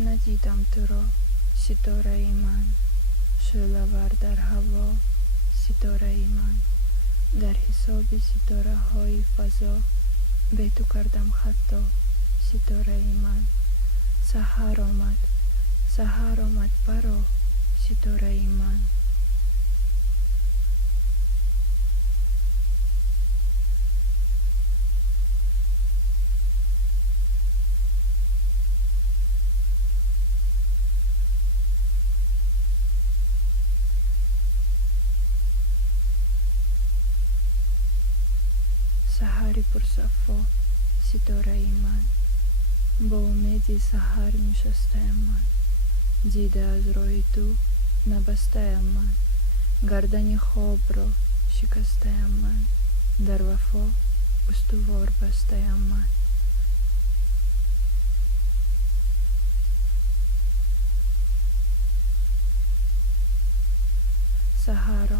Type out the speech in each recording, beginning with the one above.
ندیدم تو را ستاره من، شعله‌ور در هوا ستاره من. در حساب ستاره های فضا به تو کردم خطا ستاره من. سحر آمد برا ستاره من. سحری پرصفا ستاره من، با امید سحر نشسته‌ام من. دیده از راه تو نبسته‌ام من، گردن خواب را شکسته‌ام من. در وفا استوار بسته‌ام من. سحر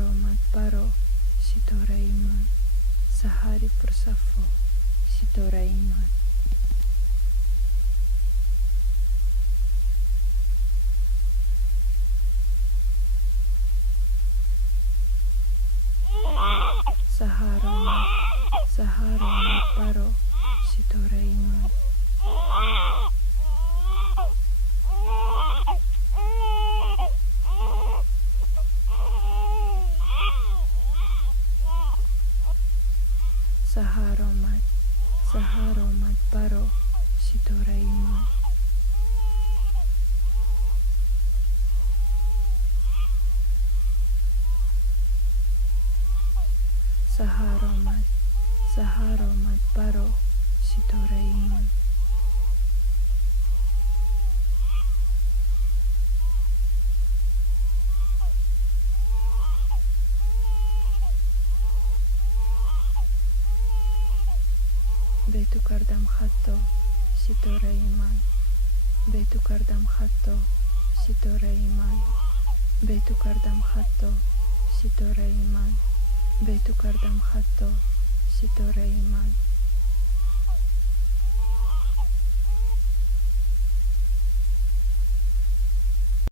آمد برا ستاره من. سحری پرصفا ستاره من. سحر آمد برا ستاره من. سحر آمد برا ستاره من. سحر آمد برا ستاره من. به تو کردم خطا ستاره من. به تو کردم خطا ستاره من. به تو کردم خطا ستاره من. به تو کردم خطا ستاره من.